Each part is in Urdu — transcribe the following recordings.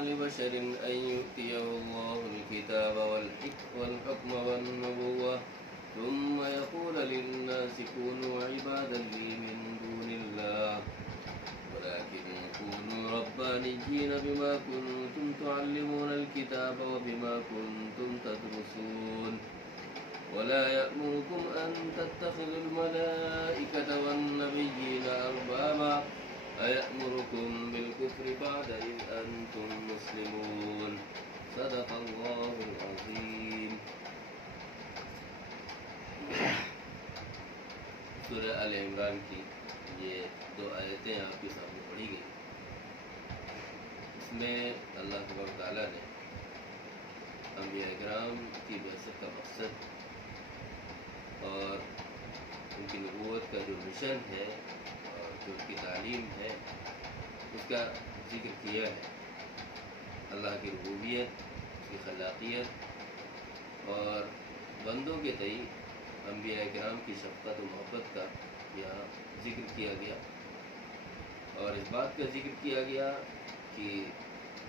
لبشر أن يؤتيه الله الكتاب والحكم والنبوة ثم يقول للناس كونوا عبادا لي من دون الله ولكن كونوا ربانيين بما كنتم تعلمون الكتاب وبما كنتم تدرسون ولا يأمركم أن تتخذوا الملائكة والنبيين أربابا أيأمركم بالكفر بعد إذ أنتم مسلمون صدق الله العظيم. سورہ آل عمران کی یہ 2 آیتیں آپ کے سامنے پڑھی گئی. اس میں اللہ تبارک و تعالیٰ نے انبیاء کرام کی بعثت کا مقصد اور ان کی نبوت کا جو مشن ہے اور جو ان کی تعلیم ہے اس کا ذکر کیا ہے. اللہ کی ربوبیت، اس کی خلاقیت اور بندوں کے تئیں انبیاء کرام کی شفقت و محبت کا یہاں ذکر کیا گیا اور اس بات کا ذکر کیا گیا کہ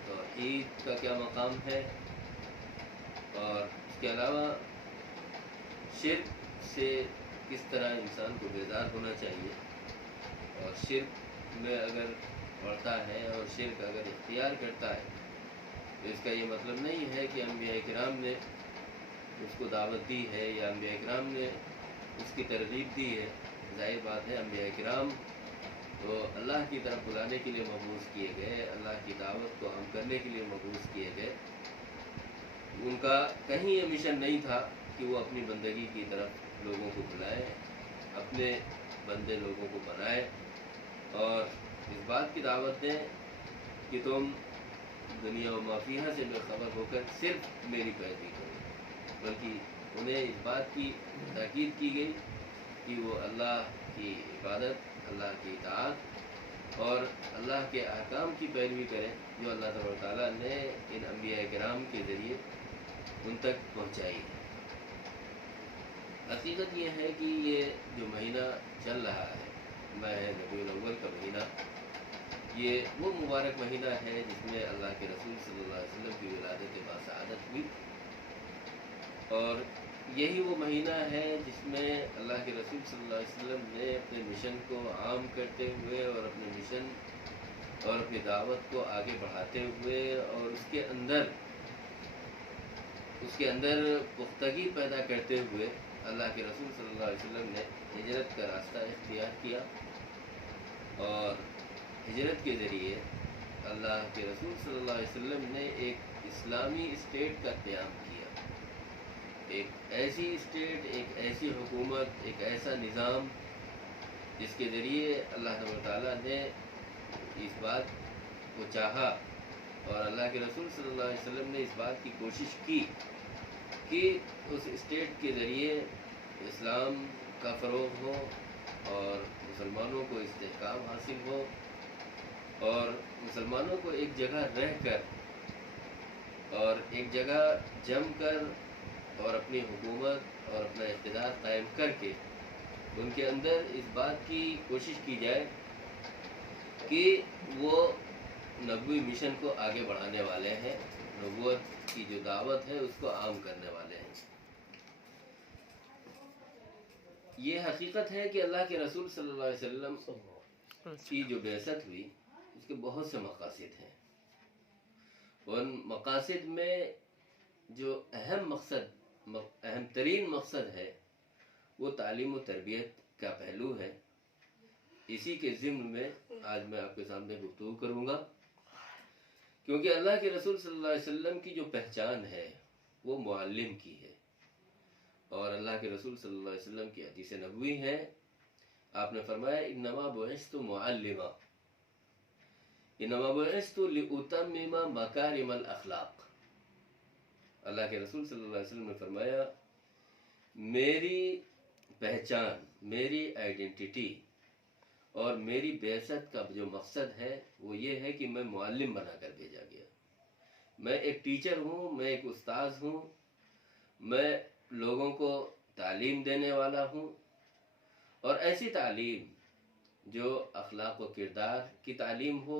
توحید کا کیا مقام ہے اور اس کے علاوہ شرک سے کس طرح انسان کو بیزار ہونا چاہیے اور شرک میں اگر پڑتا ہے اور شرک اگر اختیار کرتا ہے تو اس کا یہ مطلب نہیں ہے کہ انبیاء کرام نے اس کو دعوت دی ہے یا انبیاء کرام نے اس کی ترغیب دی ہے. ظاہر بات ہے انبیاء کرام تو اللہ کی طرف بلانے کے لیے مبعوث کیے گئے، اللہ کی دعوت کو عام کرنے کے لیے مبعوث کیے گئے. ان کا کہیں یہ مشن نہیں تھا کہ وہ اپنی بندگی کی طرف لوگوں کو بلائیں، اپنے بندے لوگوں کو بنائیں اور اس بات کی دعوت دیں کہ تم دنیا و ما فیہا سے بے خبر ہو کر صرف میری پیروی کرو، بلکہ انہیں اس بات کی تاکید کی گئی کہ وہ اللہ کی عبادت، اللہ کی اطاعت اور اللہ کے احکام کی پیروی کریں جو اللہ تبارک و تعالیٰ نے ان انبیاء کرام کے ذریعے ان تک پہنچائی ہے. حقیقت یہ ہے کہ یہ جو مہینہ چل رہا ہے ماہ ربیع الاول کا مہینہ، یہ وہ مبارک مہینہ ہے جس میں اللہ کے رسول صلی اللہ علیہ وسلم کی ولادت باسعادت ہوئی اور یہی وہ مہینہ ہے جس میں اللہ کے رسول صلی اللہ علیہ وسلم نے اپنے مشن کو عام کرتے ہوئے اور اپنے مشن اور اپنی دعوت کو آگے بڑھاتے ہوئے اور اس کے اندر پختگی پیدا کرتے ہوئے اللہ کے رسول صلی اللہ علیہ وسلم نے ہجرت کا راستہ اختیار کیا اور ہجرت کے ذریعے اللہ کے رسول صلی اللہ علیہ وسلم نے ایک اسلامی اسٹیٹ کا قیام کیا. ایک ایسی اسٹیٹ، ایک ایسی حکومت، ایک ایسا نظام جس کے ذریعے اللہ تعالیٰ نے اس بات کو چاہا اور اللہ کے رسول صلی اللہ علیہ وسلم نے اس بات کی کوشش کی کہ اس اسٹیٹ کے ذریعے اسلام کا فروغ ہو اور مسلمانوں کو استحکام حاصل ہو اور مسلمانوں کو ایک جگہ رہ کر اور ایک جگہ جم کر اور اپنی حکومت اور اپنا اقتدار قائم کر کے ان کے اندر اس بات کی کوشش کی جائے کہ وہ نبوی مشن کو آگے بڑھانے والے ہیں، نبوت کی جو دعوت ہے اس کو عام کرنے والے ہیں. یہ حقیقت ہے کہ اللہ کے رسول صلی اللہ علیہ وسلم کی جو بعثت ہوئی اس کے بہت سے مقاصد ہیں. ان مقاصد میں جو اہم ترین مقصد ہے وہ تعلیم و تربیت کا پہلو ہے. اسی کے ضمن میں آج میں آپ کے سامنے گفتگو کروں گا کیونکہ اللہ کے رسول صلی اللہ علیہ وسلم کی جو پہچان ہے وہ معلم کی ہے اور اللہ کے رسول صلی اللہ علیہ وسلم کی حدیث نبوی ہے. آپ نے فرمایا انما بعثت معلما، انما بعثت لاتمم مکارم الاخلاق. اللہ کے رسول صلی اللہ علیہ وسلم نے فرمایا میری پہچان، میری آئیڈینٹی اور میری بعثت کا جو مقصد ہے وہ یہ ہے کہ میں معلم بنا کر بھیجا گیا. میں ایک ٹیچر ہوں، میں ایک استاذ ہوں، میں لوگوں کو تعلیم دینے والا ہوں اور ایسی تعلیم جو اخلاق و کردار کی تعلیم ہو،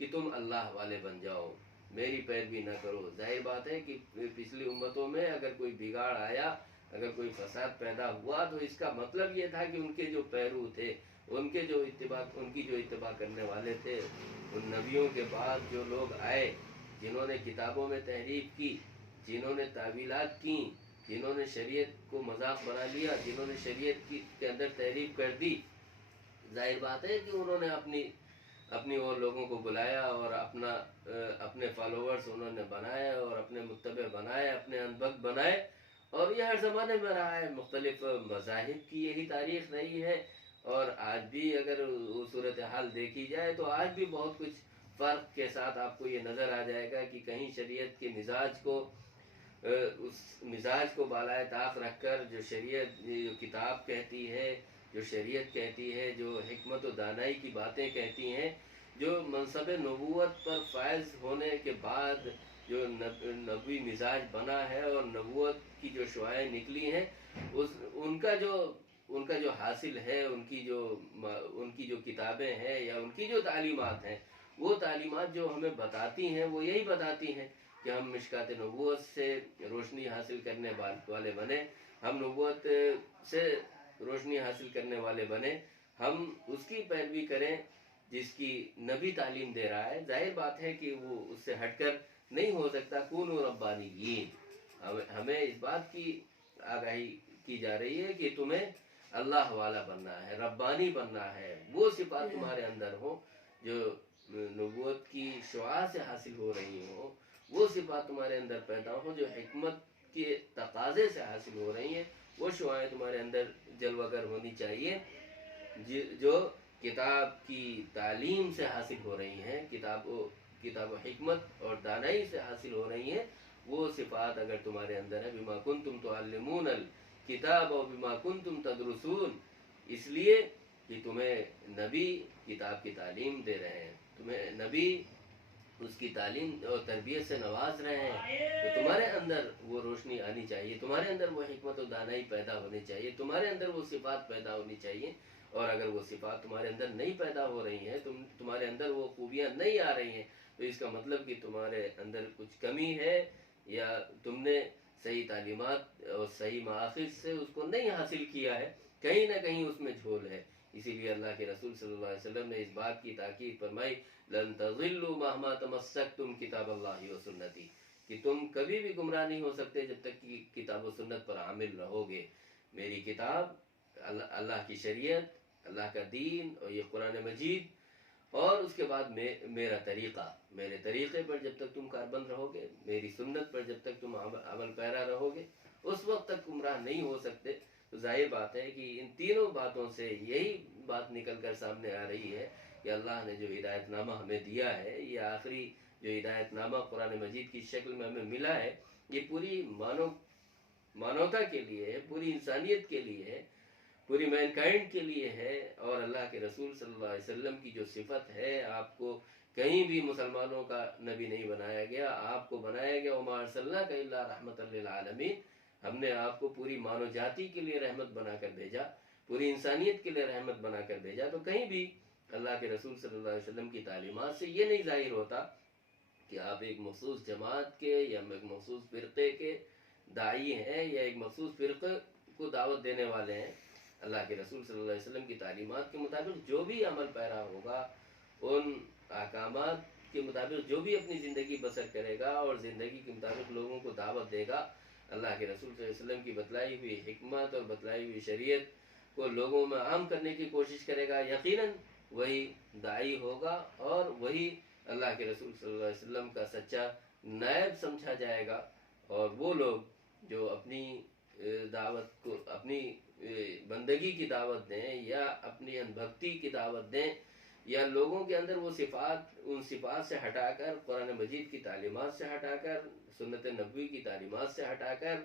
کہ تم اللہ والے بن جاؤ، میری پیروی نہ کرو۔ ظاہر بات ہے کہ پچھلی امتوں میں اگر کوئی بگاڑ آیا، اگر کوئی فساد پیدا ہوا، تو اس کا مطلب یہ تھا کہ ان کے جو پیرو تھے، ان کی جو اتباع کرنے والے تھے، ان نبیوں کے بعد جو لوگ آئے جنہوں نے کتابوں میں تحریف کی، جنہوں نے تعویلات کی، جنہوں نے شریعت کو مذاق بنا لیا، جنہوں نے شریعت کے اندر تحریف کر دی، ظاہر بات ہے کہ انہوں نے اپنی اور لوگوں کو بلایا اور اپنے فالوورز انہوں نے بنائے اور اپنے متبع بنائے، اپنے انبک بنائے، اور یہ ہر زمانے میں رہا ہے۔ مختلف مذاہب کی یہی تاریخ رہی ہے، اور آج بھی اگر صورتحال دیکھی جائے تو آج بھی بہت کچھ فرق کے ساتھ آپ کو یہ نظر آ جائے گا کہ کہیں شریعت کے اس مزاج کو بالائے طاق رکھ کر جو شریعت، جو کتاب کہتی ہے، جو شریعت کہتی ہے، جو حکمت و دانائی کی باتیں کہتی ہیں، جو منصب نبوت پر فائز ہونے کے بعد جو نبوی مزاج بنا ہے اور نبوت کی جو شعائیں نکلی ہیں، ان کا جو حاصل ہے، ان کی جو کتابیں ہیں یا ان کی جو تعلیمات ہیں، وہ تعلیمات جو ہمیں بتاتی ہیں وہ یہی بتاتی ہیں کہ ہم مشکات نبوت سے روشنی حاصل کرنے والے بنے، ہم نبوت سے روشنی حاصل کرنے والے بنے، ہم اس کی پیروی کریں جس کی نبی تعلیم دے رہا ہے۔ ظاہر بات ہے کہ وہ اس سے ہٹ کر نہیں ہو سکتا۔ کونوا ربانیین، ہمیں اس بات کی آگاہی کی جا رہی ہے کہ تمہیں اللہ والا بننا ہے، ربانی بننا ہے، وہ صفات تمہارے اندر ہو جو نبوت کی شعاع سے حاصل ہو رہی ہوں، وہ صفات تمہارے اندر پیدا ہو جو حکمت کے تقاضے سے حاصل ہو رہی ہیں، وہ شعائیں تمہارے اندر جلوہ گر ہونی چاہیے جو کتاب کی تعلیم سے حاصل ہو رہی ہیں، کتاب و حکمت اور دانائی سے حاصل ہو رہی ہیں۔ وہ صفات اگر تمہارے اندر ہے، بما کنتم تعلمون الکتاب و بما کنتم تدرسون، اس لیے کہ تمہیں نبی کتاب کی تعلیم دے رہے ہیں، تمہیں نبی اس کی تعلیم اور تربیت سے نواز رہے ہیں، تو تمہارے اندر وہ روشنی آنی چاہیے، تمہارے اندر وہ حکمت و دانائی پیدا ہونی چاہیے، تمہارے اندر وہ صفات پیدا ہونی چاہیے۔ اور اگر وہ صفات تمہارے اندر نہیں پیدا ہو رہی ہیں، تمہارے اندر وہ خوبیاں نہیں آ رہی ہیں، تو اس کا مطلب کہ تمہارے اندر کچھ کمی ہے، یا تم نے صحیح تعلیمات اور صحیح مآخذ سے اس کو نہیں حاصل کیا ہے، کہیں نہ کہیں اس میں جھول ہے۔ اسی لیے اللہ کے رسول صلی اللہ علیہ وسلم نے اس بات کی تاکید فرمائی، لن تضلوا مہما تمسکتم کتاب اللہ و سنتی، کہ تم کبھی بھی گمراہ نہیں ہو سکتے جب تک کہ کتاب و سنت پر عامل رہو گے۔ میری کتاب، اللہ کی شریعت، اللہ کا دین اور یہ قرآن مجید، اور اس کے بعد میرا طریقہ، میرے طریقے پر جب تک تم کاربند رہو گے، میری سنت پر جب تک تم عمل پیرا رہو گے، اس وقت تک گمراہ نہیں ہو سکتے۔ تو ظاہر بات ہے کہ ان تینوں باتوں سے یہی بات نکل کر سامنے آ رہی ہے کہ اللہ نے جو ہدایت نامہ ہمیں دیا ہے، یہ آخری جو ہدایت نامہ قرآن مجید کی شکل میں ہمیں ملا ہے، یہ پوری مانوتا کے لیے ہے، پوری انسانیت کے لیے ہے، پوری مینکائنڈ کے لیے ہے۔ اور اللہ کے رسول صلی اللہ علیہ وسلم کی جو صفت ہے، آپ کو کہیں بھی مسلمانوں کا نبی نہیں بنایا گیا، آپ کو بنایا گیا وما ارسلناک الا رحمۃ للعالمین، ہم نے آپ کو پوری مانو جاتی کے لیے رحمت بنا کر بھیجا، پوری انسانیت کے لیے رحمت بنا کر بھیجا۔ تو کہیں بھی اللہ کے رسول صلی اللہ علیہ وسلم کی تعلیمات سے یہ نہیں ظاہر ہوتا کہ آپ ایک مخصوص جماعت کے یا ایک مخصوص فرقے کے داعی ہیں، یا ایک مخصوص فرقے کو دعوت دینے والے ہیں۔ اللہ کے رسول صلی اللہ علیہ وسلم کی تعلیمات کے مطابق جو بھی عمل پیرا ہوگا، ان احکامات کے مطابق جو بھی اپنی زندگی بسر کرے گا اور زندگی کے مطابق لوگوں کو دعوت دے گا، اللہ کے رسول صلی اللہ علیہ وسلم کی بتلائی ہوئی حکمت اور بتلائی ہوئی شریعت کو لوگوں میں عام کرنے کی کوشش کرے گا، یقیناً وہی داعی ہوگا اور وہی اللہ کے رسول صلی اللہ علیہ وسلم کا سچا نائب سمجھا جائے گا۔ اور وہ لوگ جو اپنی دعوت کو، اپنی بندگی کی دعوت دیں یا اپنی انبھکتی کی دعوت دیں، یا لوگوں کے اندر وہ ان صفات سے ہٹا کر، قرآن مجید کی تعلیمات سے ہٹا کر، سنت نبوی کی تعلیمات سے ہٹا کر،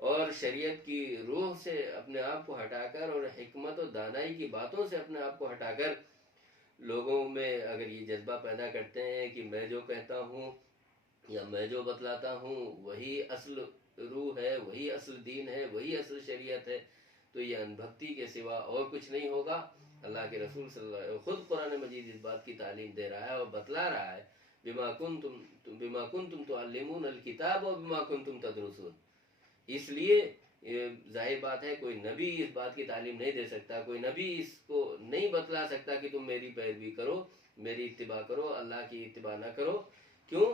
اور شریعت کی روح سے اپنے آپ کو ہٹا کر، اور حکمت و دانائی کی باتوں سے اپنے آپ کو ہٹا کر، لوگوں میں اگر یہ جذبہ پیدا کرتے ہیں کہ میں جو کہتا ہوں یا میں جو بتلاتا ہوں وہی اصل روح ہے، وہی اصل دین ہے، وہی اصل شریعت ہے، تو یہ انبھکتی کے سوا اور کچھ نہیں ہوگا، اللہ کے رسول صلی اللہ علیہ وسلم خود قرآن مجید اس بات کی تعلیم دے رہا ہے اور بتلا رہا ہے، بما کنتم تعلمون الکتاب و بما کنتم تدرسون. اس لیے ظاہر بات ہے کوئی نبی اس بات کی تعلیم نہیں دے سکتا، کوئی نبی اس کو نہیں بتلا سکتا کہ تم میری پیروی کرو، میری اتباع کرو، اللہ کی اتباع نہ کرو. کیوں؟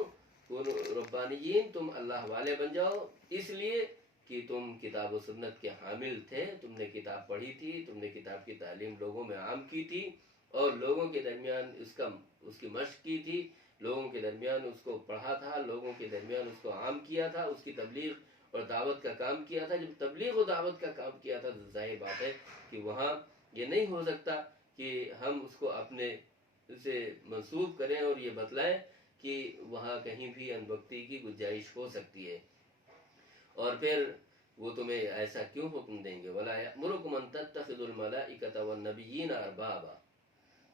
ربانیین، تم اللہ والے بن جاؤ، اس لیے کہ تم کتاب و سنت کے حامل تھے، تم نے کتاب پڑھی تھی، تم نے کتاب کی تعلیم لوگوں میں عام کی تھی اور لوگوں کے درمیان اس کی مشق کی تھی، لوگوں کے درمیان اس کو پڑھا تھا، لوگوں کے درمیان اس کو عام کیا تھا، اس کی تبلیغ اور دعوت کا کام کیا تھا. جب تبلیغ و دعوت کا کام کیا تھا تو ظاہر بات ہے کہ وہاں یہ نہیں ہو سکتا کہ ہم اس کو اپنے سے منسوب کریں اور یہ بتلائیں کہ وہاں کہیں بھی انبکتی کی گنجائش ہو سکتی ہے. اور پھر وہ تمہیں ایسا کیوں حکم دیں گے؟ وَلَا يَأْمُرُكُمْ أَن تَتَّخِذُوا الْمَلَائِكَةَ وَالنَّبِيِّينَ أَرْبَابًا.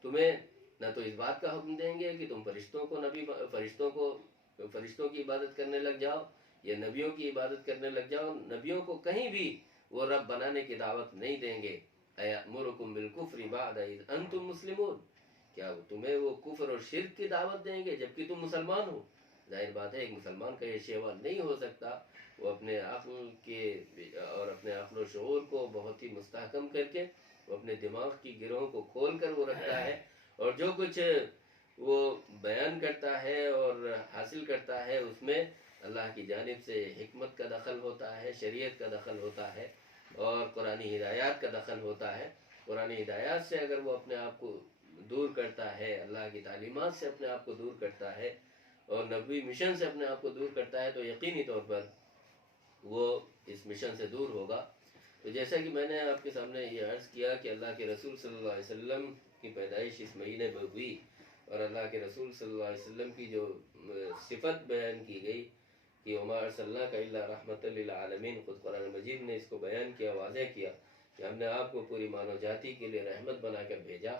تمہیں نہ تو اس بات کا حکم دیں گے کہ تم فرشتوں کی عبادت کرنے لگ جاؤ یا نبیوں کی عبادت کرنے لگ جاؤ. نبیوں کو کہیں بھی وہ رب بنانے کی دعوت نہیں دیں گے. أَيَأْمُرُكُمْ بِالْكُفْرِ بَعْدَ إِذْ أَنْتُمْ مُسْلِمُونَ. کیا تمہیں وہ کفر اور شرک کی دعوت دیں گے جبکہ تم مسلمان ہو؟ ظاہر بات ہے ایک مسلمان کا یہ شیوا نہیں ہو سکتا. وہ اپنے عقل کے اور اپنے عقل و شعور کو بہت ہی مستحکم کر کے وہ اپنے دماغ کی گروہوں کو کھول کر وہ رکھتا ہے اور جو کچھ وہ بیان کرتا ہے اور حاصل کرتا ہے اس میں اللہ کی جانب سے حکمت کا دخل ہوتا ہے، شریعت کا دخل ہوتا ہے اور قرآنی ہدایات کا دخل ہوتا ہے. قرآنی ہدایات سے اگر وہ اپنے آپ کو دور کرتا ہے، اللہ کی تعلیمات سے اپنے آپ کو دور کرتا ہے اور نبوی مشن سے اپنے آپ کو دور کرتا ہے تو یقینی طور پر وہ اس مشن سے دور ہوگا. تو جیسا کہ میں نے آپ کے سامنے یہ عرض کیا کہ اللہ کے رسول صلی اللہ علیہ وسلم کی پیدائش اس مہینے میں ہوئی اور اللہ کے رسول صلی اللہ علیہ وسلم کی جو صفت بیان کی گئی کہ وما ارسلناک الا رحمۃ للعالمین، خود قرآن مجید نے اس کو بیان کیا، واضح کیا کہ ہم نے آپ کو پوری مانو جاتی کے لیے رحمت بنا کر بھیجا،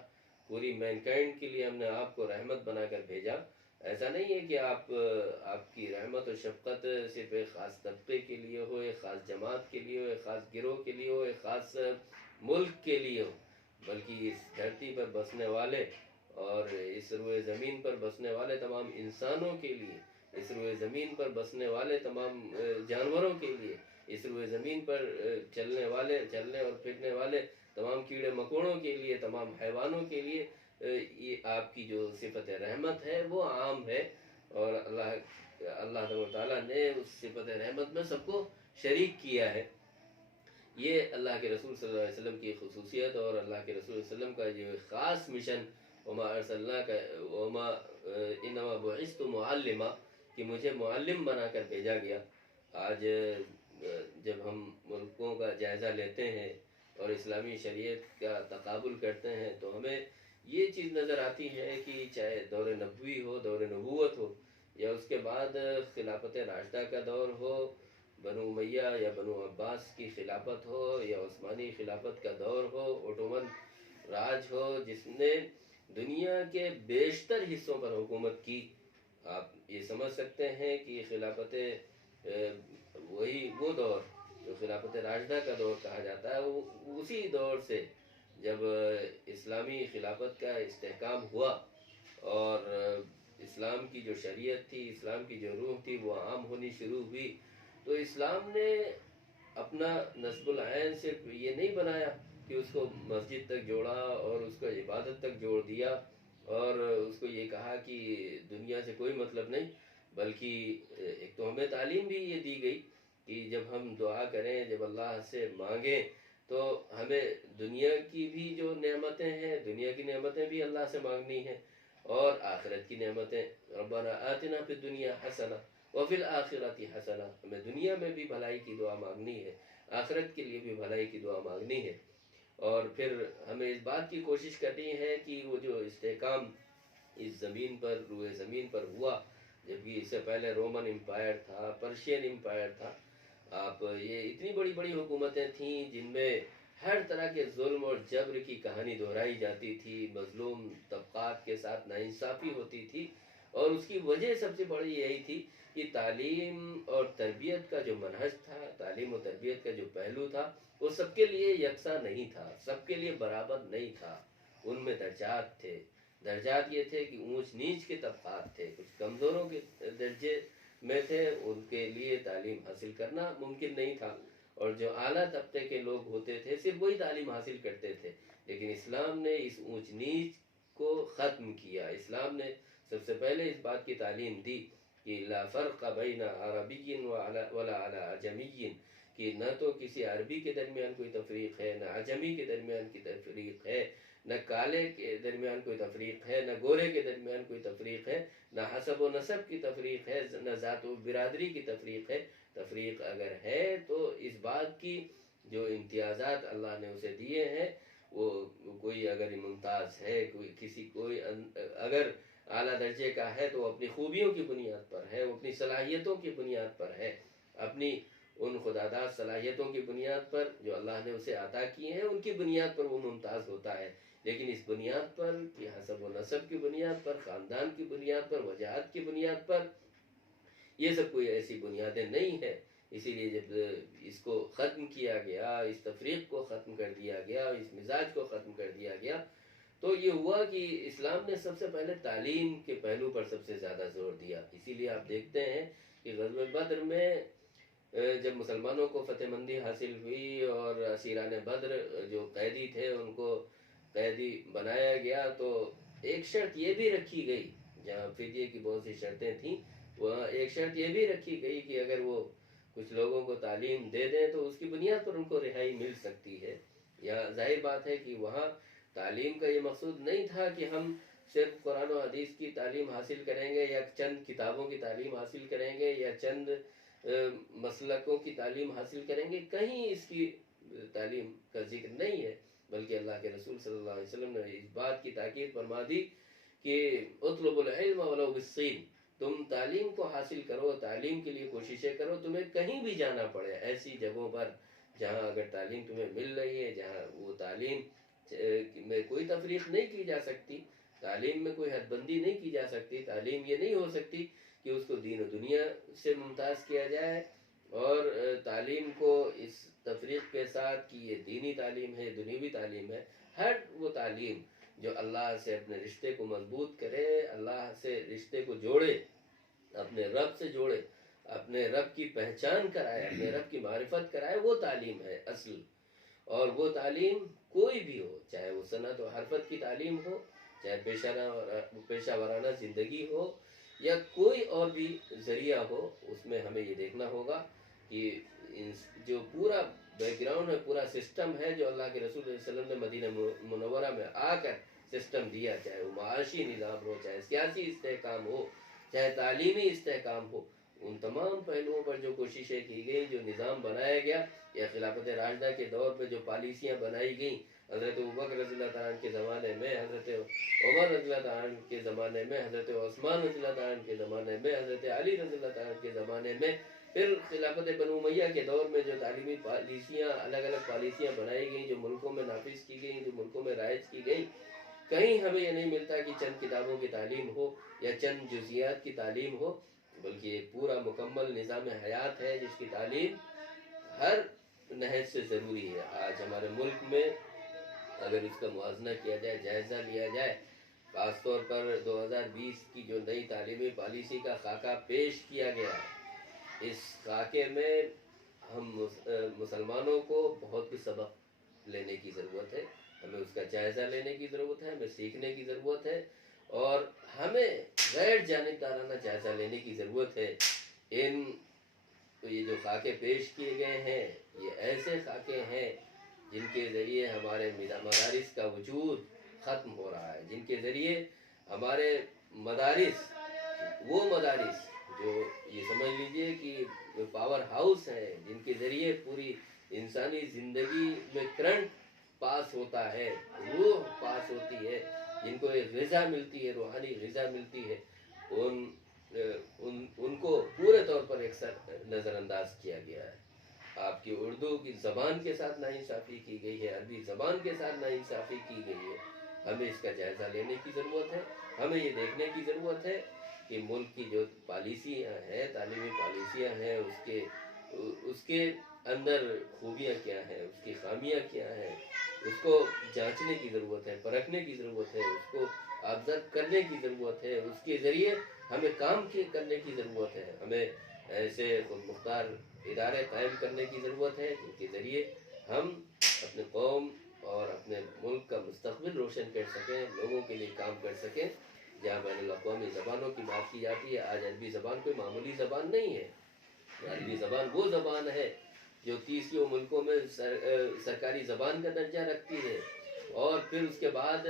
پوری مینکائنڈ کے لیے ہم نے آپ کو رحمت بنا کر بھیجا. ایسا نہیں ہے کہ آپ کی رحمت و شفقت صرف ایک خاص طبقے کے لیے ہو، ایک خاص جماعت کے لیے ہو، ایک خاص گروہ کے لیے ہو، ایک خاص ملک کے لیے ہو، بلکہ اس دھرتی پر بسنے والے اور اس روئے زمین پر بسنے والے تمام انسانوں کے لیے، اس روئے زمین پر بسنے والے تمام جانوروں کے لیے، اس روئے زمین پر چلنے اور پھرنے والے تمام کیڑے مکوڑوں کے لیے، تمام حیوانوں کے لیے یہ آپ کی جو صفت رحمت ہے وہ عام ہے اور اللہ تعالیٰ نے اس صفت رحمت میں سب کو شریک کیا ہے. یہ اللہ کے رسول صلی اللہ علیہ وسلم کی خصوصیت اور اللہ کے رسول صلی اللہ علیہ وسلم کا جو خاص مشن وما ارسلناک وما انما بعثت معلما، کہ مجھے معلم بنا کر بھیجا گیا. آج جب ہم ملکوں کا جائزہ لیتے ہیں اور اسلامی شریعت کا تقابل کرتے ہیں تو ہمیں یہ چیز نظر آتی ہے کہ چاہے دور نبوی ہو، دور نبوت ہو یا اس کے بعد خلافت راشدہ کا دور ہو، بنو امیہ یا بنو عباس کی خلافت ہو یا عثمانی خلافت کا دور ہو، اوٹومن راج ہو جس نے دنیا کے بیشتر حصوں پر حکومت کی. آپ یہ سمجھ سکتے ہیں کہ خلافت وہ دور جو خلافت راشدہ کا دور کہا جاتا ہے، وہ اسی دور سے جب اسلامی خلافت کا استحکام ہوا اور اسلام کی جو شریعت تھی، اسلام کی جو روح تھی وہ عام ہونی شروع ہوئی. تو اسلام نے اپنا نصب العین صرف یہ نہیں بنایا کہ اس کو مسجد تک جوڑا اور اس کو عبادت تک جوڑ دیا اور اس کو یہ کہا کہ دنیا سے کوئی مطلب نہیں، بلکہ ایک تو ہمیں تعلیم بھی یہ دی گئی کہ جب ہم دعا کریں، جب اللہ سے مانگیں تو ہمیں دنیا کی بھی جو نعمتیں ہیں، دنیا کی نعمتیں بھی اللہ سے مانگنی ہیں اور آخرت کی نعمتیں. ربنا آتنا فی الدنیا حسنہ وفی الآخرۃ حسنہ، ہمیں دنیا میں بھی بھلائی کی دعا مانگنی ہے، آخرت کے لیے بھی بھلائی کی دعا مانگنی ہے. اور پھر ہمیں اس بات کی کوشش کرنی ہے کہ وہ جو استحکام اس زمین پر، روئے زمین پر ہوا، جبکہ اس سے پہلے رومن امپائر تھا، پرشین امپائر تھا، آپ یہ اتنی بڑی بڑی حکومتیں تھیں جن میں ہر طرح کے ظلم اور جبر کی کہانی دہرائی جاتی تھی، مظلوم طبقات کے ساتھ ناانصافی ہوتی تھی اور اس کی وجہ سب سے بڑی یہی تھی کہ تعلیم اور تربیت کا جو منہج تھا، تعلیم و تربیت کا جو پہلو تھا وہ سب کے لیے یکساں نہیں تھا، سب کے لیے برابر نہیں تھا. ان میں درجات تھے. درجات یہ تھے کہ اونچ نیچ کے طبقات تھے. کچھ کمزوروں کے درجے میں تھے، ان کے لیے تعلیم حاصل کرنا ممکن نہیں تھا، اور جو اعلیٰ طبقے کے لوگ ہوتے تھے صرف وہی تعلیم حاصل کرتے تھے. لیکن اسلام نے اس اونچ نیچ کو ختم کیا. اسلام نے سب سے پہلے اس بات کی تعلیم دی کہ لا فرق بین عربی ولا علی عجمی، کہ نہ تو کسی عربی کے درمیان کوئی تفریق ہے، نہ عجمی کے درمیان کی تفریق ہے، نہ کالے کے درمیان کوئی تفریق ہے، نہ گورے کے درمیان کوئی تفریق ہے، نہ حسب و نسب کی تفریق ہے، نہ ذات و برادری کی تفریق ہے. تفریق اگر ہے تو اس بات کی جو امتیازات اللہ نے اسے دیے ہیں، وہ کوئی اگر ممتاز ہے، کوئی اگر اعلیٰ درجے کا ہے تو وہ اپنی خوبیوں کی بنیاد پر ہے، وہ اپنی صلاحیتوں کی بنیاد پر ہے، اپنی ان خداداد صلاحیتوں کی بنیاد پر جو اللہ نے اسے عطا کیے ہیں، ان کی بنیاد پر وہ ممتاز ہوتا ہے. لیکن اس بنیاد پر کہ حسب و نسب کی بنیاد پر، خاندان کی بنیاد پر، وجاہت کی بنیاد پر، یہ سب کوئی ایسی بنیادیں نہیں ہیں. اسی لیے جب اس کو ختم کیا گیا، اس تفریق کو ختم کر دیا گیا، اس مزاج کو ختم کر دیا گیا، تو یہ ہوا کہ اسلام نے سب سے پہلے تعلیم کے پہلو پر سب سے زیادہ زور دیا. اسی لیے آپ دیکھتے ہیں کہ غزوہ بدر میں جب مسلمانوں کو فتح مندی حاصل ہوئی اور اسیران بدر جو قیدی تھے ان کو قیدی بنایا گیا، تو ایک شرط یہ بھی رکھی گئی، جہاں فدیے کی بہت سی شرطیں تھیں، وہاں ایک شرط یہ بھی رکھی گئی کہ اگر وہ کچھ لوگوں کو تعلیم دے دیں تو اس کی بنیاد پر ان کو رہائی مل سکتی ہے. یا ظاہر بات ہے کہ وہاں تعلیم کا یہ مقصود نہیں تھا کہ ہم صرف قرآن و حدیث کی تعلیم حاصل کریں گے، یا چند کتابوں کی تعلیم حاصل کریں گے، یا چند مسلکوں کی تعلیم حاصل کریں گے. کہیں اس کی تعلیم کا ذکر نہیں ہے، بلکہ اللہ کے رسول صلی اللہ علیہ وسلم نے اس بات کی تاکید فرما دی کہ اطلب العلم ولو بالصین، تم تعلیم کو حاصل کرو، تعلیم کے لیے کوششیں کرو، تمہیں کہیں بھی جانا پڑے، ایسی جگہوں پر جہاں اگر تعلیم تمہیں مل رہی ہے، جہاں وہ تعلیم میں کوئی تفریق نہیں کی جا سکتی، تعلیم میں کوئی حد بندی نہیں کی جا سکتی، تعلیم یہ نہیں ہو سکتی کہ اس کو دین و دنیا سے ممتاز کیا جائے، اور تعلیم کو اس تفریق کے ساتھ کہ یہ دینی تعلیم ہے، دنیوی تعلیم ہے. ہر وہ تعلیم جو اللہ سے اپنے رشتے کو مضبوط کرے، اللہ سے رشتے کو جوڑے، اپنے رب سے جوڑے، اپنے رب کی پہچان کرائے، اپنے رب کی معرفت کرائے، وہ تعلیم ہے اصل. اور وہ تعلیم کوئی بھی ہو، چاہے وہ صنعت و حرفت کی تعلیم ہو، چاہے پیشہ ورانہ زندگی ہو، یا کوئی اور بھی ذریعہ ہو، اس میں ہمیں یہ دیکھنا ہوگا کہ جو پورا بیک گراؤنڈ ہے، پورا سسٹم ہے جو اللہ کے رسول صلی اللہ علیہ وسلم نے مدینہ منورہ میں آ کر سسٹم دیا، چاہے وہ معاشی نظام ہو، چاہے سیاسی استحکام ہو، چاہے تعلیمی استحکام ہو، ان تمام پہلوؤں پر جو کوششیں کی گئیں، جو نظام بنایا گیا، یا خلافت راشدہ کے دور پہ جو پالیسیاں بنائی گئیں، حضرت ابوبکر رضی اللہ تعالیٰ عنہ کے زمانے میں، حضرت عمر رضی اللہ تعالیٰ عنہ کے زمانے میں، حضرت عثمان رضی اللہ تعالیٰ عنہ کے زمانے میں، حضرت علی رضی اللہ تعالیٰ عنہ کے زمانے میں، پھر خلافت بنو امیہ کے دور میں جو تعلیمی پالیسیاں، الگ الگ پالیسیاں بنائی گئیں، جو ملکوں میں نافذ کی گئیں، جو ملکوں میں رائج کی گئیں، کہیں ہمیں یہ نہیں ملتا کہ چند کتابوں کی تعلیم ہو یا چند جزیات کی تعلیم ہو، بلکہ یہ پورا مکمل نظام حیات ہے جس کی تعلیم ہر نہج سے ضروری ہے. آج ہمارے ملک میں اگر اس کا موازنہ کیا جائے، جائزہ لیا جائے، خاص طور پر 2020 کی جو نئی تعلیمی پالیسی کا خاکہ پیش کیا گیا ہے، اس خاکے میں ہم مسلمانوں کو بہت کچھ سبق لینے کی ضرورت ہے، ہمیں اس کا جائزہ لینے کی ضرورت ہے، ہمیں سیکھنے کی ضرورت ہے، اور ہمیں غیر جانبدارانہ جائزہ لینے کی ضرورت ہے. یہ جو خاکے پیش کیے گئے ہیں، یہ ایسے خاکے ہیں جن کے ذریعے ہمارے مدارس کا وجود ختم ہو رہا ہے، جن کے ذریعے ہمارے مدارس، وہ مدارس جو یہ سمجھ لیجئے کہ پاور ہاؤس ہیں، جن کے ذریعے پوری انسانی زندگی میں کرنٹ پاس ہوتا ہے، روح پاس ہوتی ہے، جن کو ایک غذا ملتی ہے، روحانی غذا ملتی ہے، ان کو پورے طور پر نظر انداز کیا گیا ہے. آپ کی اردو کی زبان کے ساتھ ناانصافی کی گئی ہے، عربی زبان کے ساتھ ناانصافی کی گئی ہے. ہمیں اس کا جائزہ لینے کی ضرورت ہے، ہمیں یہ دیکھنے کی ضرورت ہے کہ ملک کی جو پالیسیاں ہیں، تعلیمی پالیسیاں ہیں، اس کے اندر خوبیاں کیا ہیں، اس کی خامیاں کیا ہیں، اس کو جانچنے کی ضرورت ہے، پرکھنے کی ضرورت ہے، اس کو آبزرو کرنے کی ضرورت ہے، اس کے ذریعے ہمیں کام کرنے کی ضرورت ہے، ہمیں ایسے خود مختار ادارے قائم کرنے کی ضرورت ہے جن کے ذریعے ہم اپنے قوم اور اپنے ملک کا مستقبل روشن کر سکیں، لوگوں کے لیے کام کر سکیں۔ جہاں بین الاقوامی زبانوں کی بات کی جاتی ہے، آج عربی زبان کوئی معمولی زبان نہیں ہے۔ عربی زبان وہ زبان ہے جو 30 ملکوں میں سرکاری زبان کا درجہ رکھتی ہے، اور پھر اس کے بعد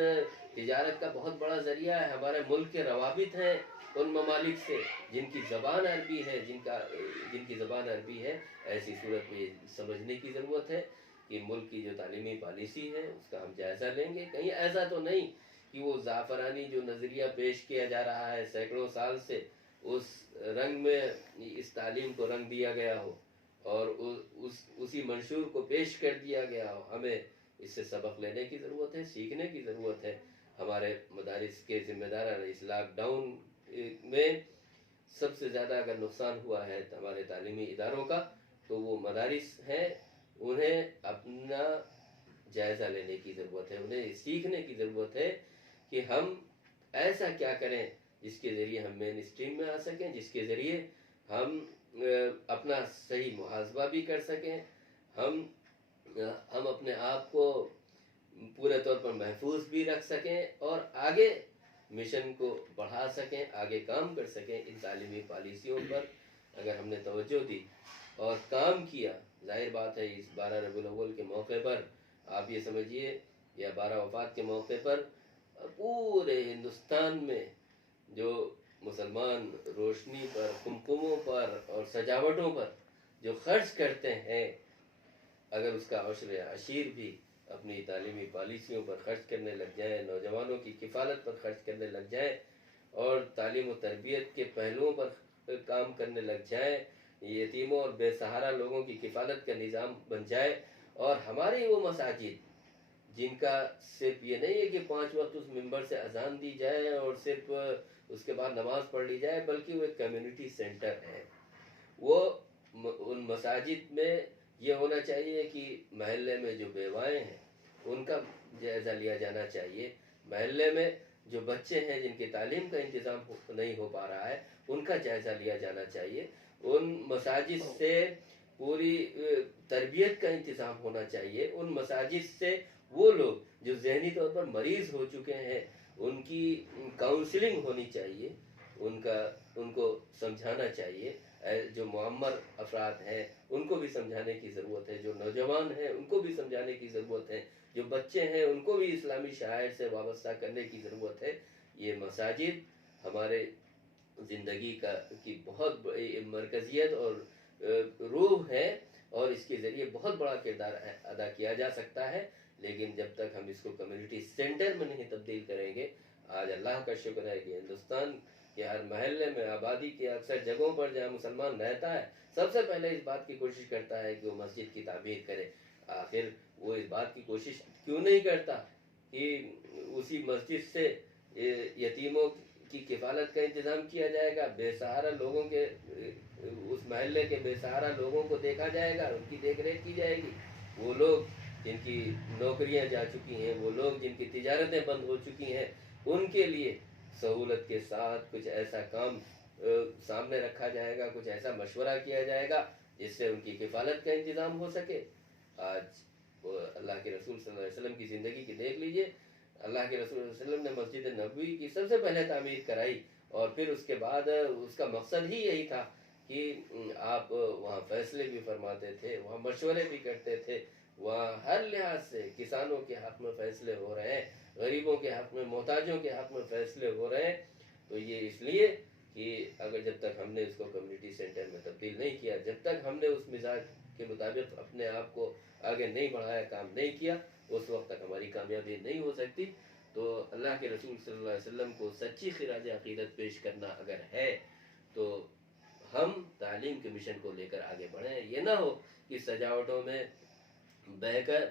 تجارت کا بہت بڑا ذریعہ ہے۔ ہمارے ملک کے روابط ہیں ان ممالک سے جن کی زبان عربی ہے، جن کی زبان عربی ہے۔ ایسی صورت میں سمجھنے کی ضرورت ہے کہ ملک کی جو تعلیمی پالیسی ہے اس کا ہم جائزہ لیں گے۔ کہیں ایسا تو نہیں کہ وہ زعفرانی جو نظریہ پیش کیا جا رہا ہے سینکڑوں سال سے، اس رنگ میں اس تعلیم کو رنگ دیا گیا ہو اور اسی منشور کو پیش کر دیا گیا ہو۔ ہمیں اس سے سبق لینے کی ضرورت ہے، سیکھنے کی ضرورت ہے۔ ہمارے مدارس کے ذمہ داران اس لاک ڈاؤن میں سب سے زیادہ اگر نقصان ہوا ہے ہمارے تعلیمی اداروں کا تو وہ مدارس ہیں۔ انہیں اپنا جائزہ لینے کی ضرورت ہے، انہیں سیکھنے کی ضرورت ہے کہ ہم ایسا کیا کریں جس کے ذریعے ہم مین اسٹریم میں آ سکیں، جس کے ذریعے ہم اپنا صحیح محاسبہ بھی کر سکیں، ہم اپنے آپ کو پورے طور پر محفوظ بھی رکھ سکیں اور آگے مشن کو بڑھا سکیں، آگے کام کر سکیں۔ ان تعلیمی پالیسیوں پر اگر ہم نے توجہ دی اور کام کیا، ظاہر بات ہے اس 12 ربیع الاول کے موقع پر آپ یہ سمجھیے یا 12 وفات کے موقع پر پورے ہندوستان میں جو مسلمان روشنی پر، قمقموں پر اور سجاوٹوں پر جو خرچ کرتے ہیں، اگر اس کا عشر عشیر بھی اپنی تعلیمی پالیسیوں پر خرچ کرنے لگ جائیں، نوجوانوں کی کفالت پر خرچ کرنے لگ جائیں اور تعلیم و تربیت کے پہلوؤں پر کام کرنے لگ جائیں، یتیموں اور بے سہارا لوگوں کی کفالت کا نظام بن جائے، اور ہماری وہ مساجد جن کا صرف یہ نہیں ہے کہ 5 وقت اس ممبر سے اذان دی جائے اور صرف اس کے بعد نماز پڑھ لی جائے، بلکہ وہ ایک کمیونٹی سینٹر ہے۔ وہ ان مساجد میں یہ ہونا چاہیے کہ محلے میں جو بیوائیں ہیں ان کا جائزہ لیا جانا چاہیے، محلے میں جو بچے ہیں جن کی تعلیم کا انتظام نہیں ہو پا رہا ہے ان کا جائزہ لیا جانا چاہیے، ان مساجد سے پوری تربیت کا انتظام ہونا چاہیے، ان مساجد سے وہ لوگ جو ذہنی طور پر مریض ہو چکے ہیں ان کی کاؤنسلنگ ہونی چاہیے، ان کو سمجھانا چاہیے، جو معمر افراد ہیں ان کو بھی سمجھانے کی ضرورت ہے، جو نوجوان ہیں ان کو بھی سمجھانے کی ضرورت ہے، جو بچے ہیں ان کو بھی اسلامی شعائر سے وابستہ کرنے کی ضرورت ہے۔ یہ مساجد ہمارے زندگی کی بہت بڑی مرکزیت اور روح ہے اور اس کے ذریعے بہت بڑا کردار ادا کیا جا سکتا ہے، لیکن جب تک ہم اس کو کمیونٹی سینٹر میں نہیں تبدیل کریں گے۔ آج اللہ کا شکر ہے کہ ہندوستان کہ ہر محلے میں، آبادی کے اکثر جگہوں پر جہاں مسلمان رہتا ہے، سب سے پہلے اس بات کی کوشش کرتا ہے کہ وہ مسجد کی تعمیر کرے۔ آخر وہ اس بات کی کوشش کیوں نہیں کرتا کہ اسی مسجد سے یتیموں کی کفالت کا انتظام کیا جائے گا، بے سہارا لوگوں کے، اس محلے کے بے سہارا لوگوں کو دیکھا جائے گا، ان کی دیکھ ریکھ کی جائے گی۔ وہ لوگ جن کی نوکریاں جا چکی ہیں، وہ لوگ جن کی تجارتیں بند ہو چکی ہیں، ان کے لیے سہولت کے ساتھ کچھ ایسا کام سامنے رکھا جائے گا، کچھ ایسا مشورہ کیا جائے گا جس سے ان کی کفالت کا انتظام ہو سکے۔ آج اللہ کے رسول صلی اللہ علیہ وسلم کی زندگی کی دیکھ لیجئے، اللہ کے رسول صلی اللہ علیہ وسلم نے مسجد نبوی کی سب سے پہلے تعمیر کرائی، اور پھر اس کے بعد اس کا مقصد ہی یہی تھا کہ آپ وہاں فیصلے بھی فرماتے تھے، وہاں مشورے بھی کرتے تھے، وہاں ہر لحاظ سے کسانوں کے حق میں فیصلے ہو رہے ہیں، غریبوں کے حق میں، محتاجوں کے حق میں فیصلے ہو رہے ہیں۔ تو یہ اس لیے کہ اگر جب تک ہم نے اس کو کمیونٹی سینٹر میں تبدیل نہیں کیا، جب تک ہم نے اس مزاج کے مطابق اپنے آپ کو آگے نہیں بڑھایا، کام نہیں کیا، اس وقت تک ہماری کامیابی نہیں ہو سکتی۔ تو اللہ کے رسول صلی اللہ علیہ وسلم کو سچی خراج عقیدت پیش کرنا اگر ہے تو ہم تعلیم کے مشن کو لے کر آگے بڑھیں۔ یہ نہ ہو کہ سجاوٹوں میں بہہ کر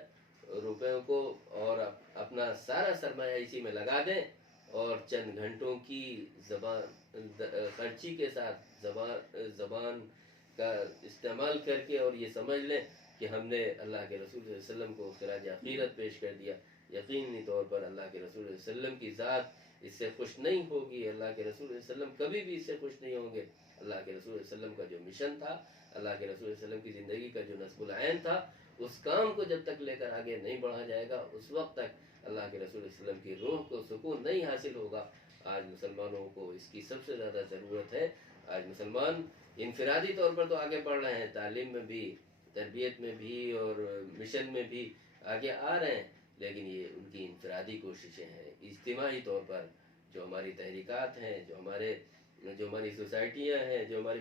روپیوں کو اور اپنا سارا سرمایہ اسی میں لگا دیں اور چند گھنٹوں کی خرچی کے ساتھ زبان کا استعمال کر کے اور یہ سمجھ لیں کہ ہم نے اللہ کے رسول صلی اللہ علیہ وسلم کو خراج عقیدت پیش کر دیا، یقینی طور پر اللہ کے رسول صلی اللہ علیہ وسلم کی ذات اس سے خوش نہیں ہوگی، اللہ کے رسول صلی اللہ علیہ وسلم کبھی بھی اس سے خوش نہیں ہوں گے۔ اللہ کے رسول صلی اللہ علیہ وسلم کا جو مشن تھا، اللہ کے رسول صلی اللہ علیہ وسلم کی زندگی کا جو نصب العین تھا، اس کام کو جب تک لے کر آگے نہیں بڑھا جائے گا، اس وقت تک اللہ کے رسول صلی اللہ علیہ وسلم کی روح کو سکون نہیں حاصل ہوگا۔ آج مسلمانوں کو اس کی سب سے زیادہ ضرورت ہے۔ آج مسلمان انفرادی طور پر تو آگے بڑھ رہے ہیں، تعلیم میں بھی، تربیت میں بھی اور مشن میں بھی آگے آ رہے ہیں، لیکن یہ ان کی انفرادی کوششیں ہیں۔ اجتماعی طور پر جو ہماری تحریکات ہیں، جو ہماری سوسائٹیاں ہیں، جو ہماری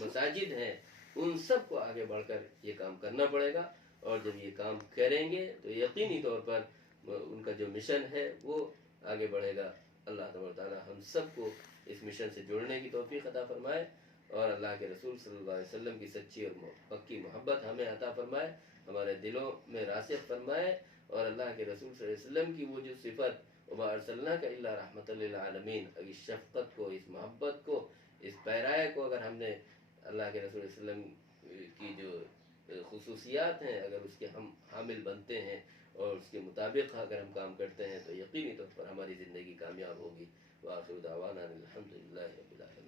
مساجد ہیں، ان سب کو آگے بڑھ کر یہ کام کرنا پڑے گا، اور جب یہ کام کریں گے تو یقینی طور پر ان کا جو مشن ہے وہ آگے بڑھے گا۔ اللہ تبارک و تعالیٰ ہم سب کو اس مشن سے جڑنے کی توفیق عطا فرمائے، اور اللہ کے رسول صلی اللہ علیہ وسلم کی سچی اور پکی محبت ہمیں عطا فرمائے، ہمارے دلوں میں راسخ فرمائے، اور اللہ کے رسول صلی اللہ علیہ وسلم کی وہ جو صفت وما ارسلناک الا رحمۃ للعالمین، اس شفقت کو، اس محبت کو، اس پیرائے کو اگر ہم نے اللہ کے رسول صلی اللہ علیہ وسلم کی جو خصوصیات ہیں اگر اس کے ہم حامل بنتے ہیں اور اس کے مطابق اگر ہم کام کرتے ہیں تو یقینی طور پر ہماری زندگی کامیاب ہوگی۔ وآخر دعوانا الحمدللہ رب العالمین۔